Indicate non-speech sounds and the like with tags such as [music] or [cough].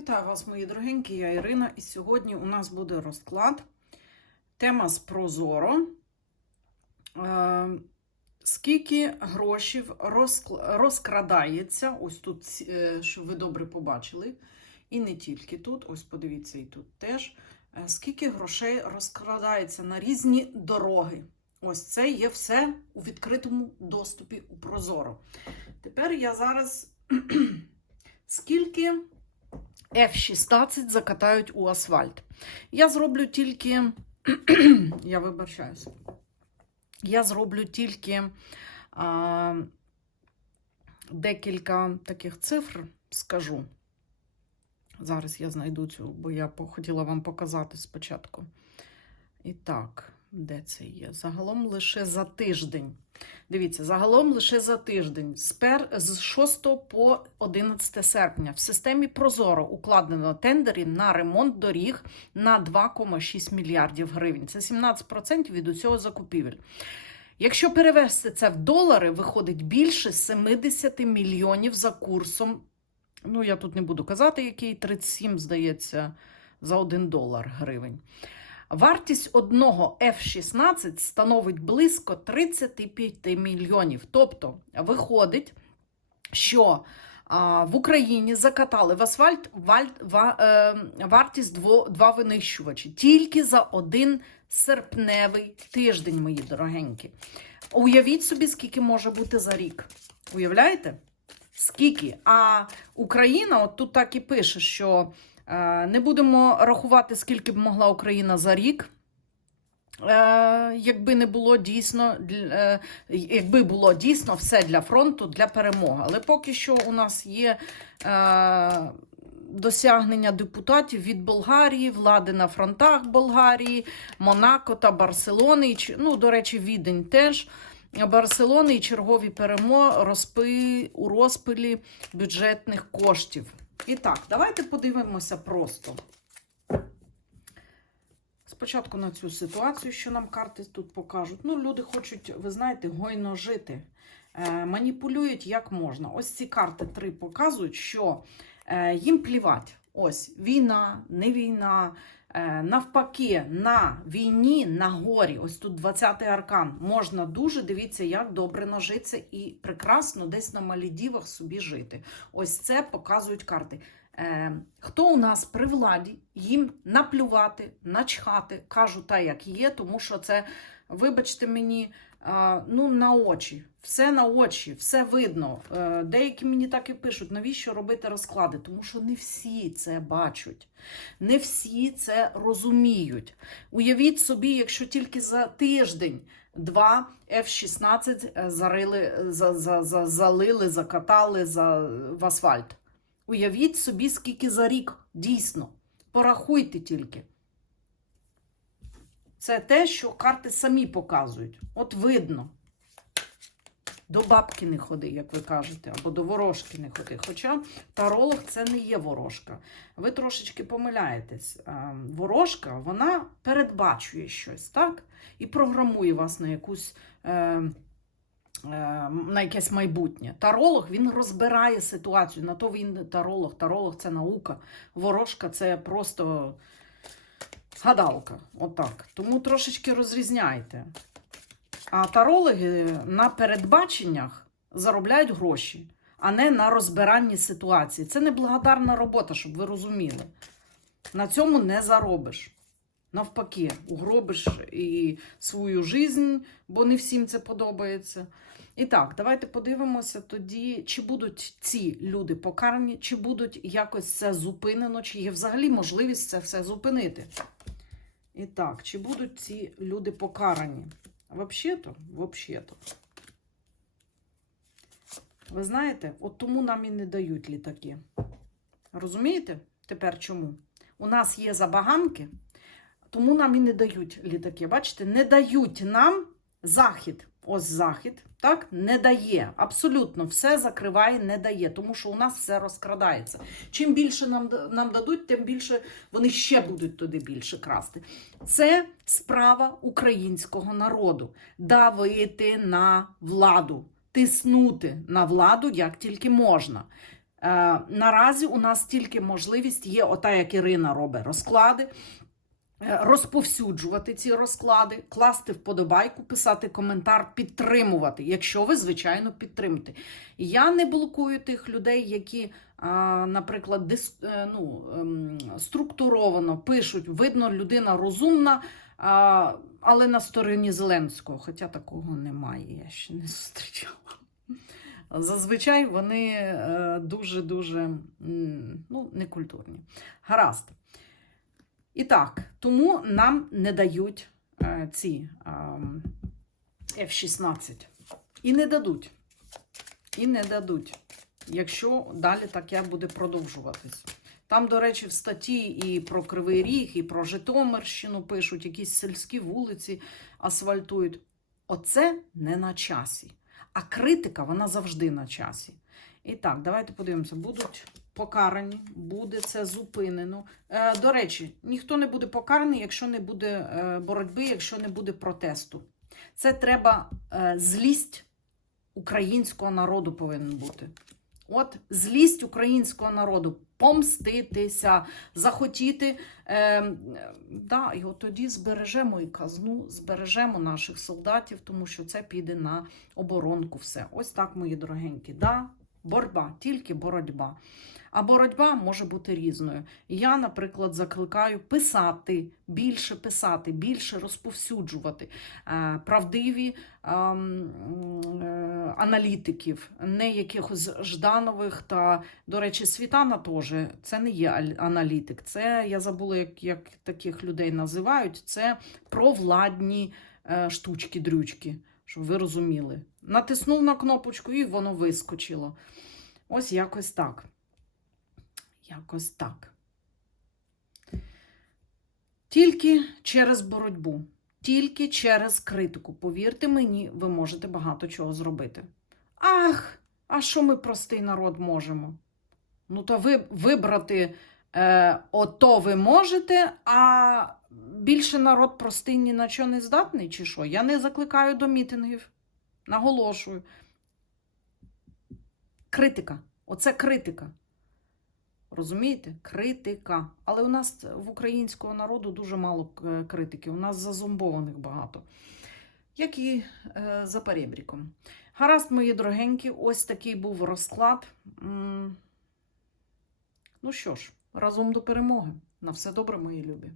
Вітаю вас, мої дорогенькі, я Ірина, і сьогодні у нас буде розклад. Тема з Прозоро. Е, скільки грошів розкрадається, ось тут, е, щоб ви добре побачили, і не тільки тут, ось подивіться, і тут теж. Е, Скільки грошей розкрадається на різні дороги. Ось це є все у відкритому доступі у Прозоро. Тепер я зараз [clears throat] скільки F-16 закатають у асфальт. Я зроблю тільки, [clears throat] я вибачаюся, я зроблю тільки а, декілька таких цифр, скажу. Зараз я знайду цю, бо я хотіла вам показати спочатку. І так, де це є? Загалом лише за тиждень. Дивіться, загалом лише за тиждень, з, з 6 по 11 серпня, в системі Прозоро укладено тендери на ремонт доріг на 2,6 мільярдів гривень. Це 17% від усього закупівель. Якщо перевести це в долари, виходить більше 70 мільйонів за курсом. Ну, я тут не буду казати, який 37, здається, за 1 долар гривень. Вартість одного F-16 становить близько 35 мільйонів. Тобто, виходить, що в Україні закатали в асфальт е, вартість два винищувачі тільки за один серпневий тиждень, мої дорогенькі. Уявіть собі, скільки може бути за рік. Уявляєте? Скільки? А Україна, от тут так і пише, що не будемо рахувати, скільки б могла Україна за рік. Е, якби не було дійсно, е, якби було дійсно все для фронту, для перемоги. Але поки що у нас є е, досягнення депутатів від Болгарії, влади на фронтах Болгарії, Монако та Барселони. Ну, до речі, Відень теж. Барселони і чергові перемоги розпи, у розпилі бюджетних коштів. І так, давайте подивимося просто. Спочатку на цю ситуацію, що нам карти тут покажуть. Ну, люди хочуть, ви знаєте, гойно жити. Е, маніпулюють як можна. Ось ці карти три показують, що е, їм плівать. Ось війна, не війна. Е, навпаки, на війні, на горі, ось тут 20-й аркан, можна дуже дивіться, як добре нажитися і прекрасно десь на Малідівах собі жити. Ось це показують карти. Е, хто у нас при владі, їм наплювати, начхати, кажу та як є, тому що це, вибачте мені, ну на очі, все на очі, все видно. Е, деякі мені так і пишуть, навіщо робити розклади? Тому що не всі це бачать, не всі це розуміють. Уявіть собі, якщо тільки за тиждень. Два F-16 зарили, за, за, за, залили, закатали за, в асфальт. Уявіть собі, скільки за рік дійсно. Порахуйте тільки. Це те, що карти самі показують. От видно. До бабки не ходи, як ви кажете, або до ворожки не ходи. Хоча таролог це не є ворожка. Ви трошечки помиляєтесь. Ворожка, вона передбачує щось, так? І програмує вас на якусь. Е, е, на якесь майбутнє. Таролог він розбирає ситуацію. На то він таролог. Таролог це наука. Ворожка це просто гадалка. Отак. Тому трошечки розрізняйте. А тарологи на передбаченнях заробляють гроші, а не на розбиранні ситуації. Це не благодарна робота, щоб ви розуміли. На цьому не заробиш. Навпаки, угробиш і свою жизнь, бо не всім це подобається. І так, давайте подивимося тоді, чи будуть ці люди покарані, чи будуть якось це зупинено, чи є взагалі можливість це все зупинити. І так, чи будуть ці люди покарані? Взагалі-то, взагалі-то. Ви знаєте, от тому нам і не дають літаки. Розумієте? Тепер чому? У нас є забаганки, тому нам і не дають літаки. Бачите, не дають нам захід. Ось захід, так, не дає. Абсолютно все закриває, не дає, тому що у нас все розкрадається. Чим більше нам, нам дадуть, тим більше вони ще будуть туди більше красти. Це справа українського народу давити на владу, тиснути на владу як тільки можна. Е, наразі у нас тільки можливість є, ота, як Ірина робить розклади, розповсюджувати ці розклади, класти вподобайку, писати коментар, підтримувати, якщо ви, звичайно, підтримуєте. Я не блокую тих людей, які, наприклад, дис, е, ну, ем, структуровано пишуть, видно, людина розумна, але на стороні Зеленського, хоча такого немає, я ще не зустрічала. Зазвичай вони е, дуже-дуже ну, некультурні. Гаразд. І так, тому нам не дають е, ці ем, F-16. І не дадуть. І не дадуть, якщо далі таке буде продовжуватись. Там, до речі, в статті і про Кривий Ріг, і про Житомирщину пишуть, якісь сільські вулиці асфальтують. Оце не на часі. А критика, вона завжди на часі. І так, давайте подивимося, будуть покарані, буде це зупинено. Е, до речі, ніхто не буде покараний, якщо не буде е, боротьби, якщо не буде протесту. Це треба е, злість українського народу повинен бути. От злість українського народу помститися, захотіти. Е, да, і от тоді збережемо і казну, збережемо наших солдатів, тому що це піде на оборонку. Все. Ось так, мої дорогенькі. Да, боротьба, тільки боротьба. А боротьба може бути різною. Я, наприклад, закликаю писати, більше писати, більше розповсюджувати е, правдиві ем, е, аналітиків, не якихось Жданових та, до речі, Світана теж це не є аналітик. Це я забула, як, як таких людей називають. Це провладні е, штучки-дрючки, щоб ви розуміли. Натиснув на кнопочку і воно вискочило. Ось якось так. Якось так. Тільки через боротьбу, тільки через критику. Повірте мені, ви можете багато чого зробити. Ах, а що ми, простий народ, можемо? Ну, то ви вибрати е, ото ви можете, а більше народ простий ні на що не здатний, чи що? Я не закликаю до мітингів. Наголошую. Критика. Оце критика. Розумієте? Критика. Але у нас в українського народу дуже мало е, критики. У нас зазомбованих багато. Як і е, за перебріком. Гаразд, мої дорогенькі, ось такий був розклад. Ну що ж, разом до перемоги. На все добре, мої любі.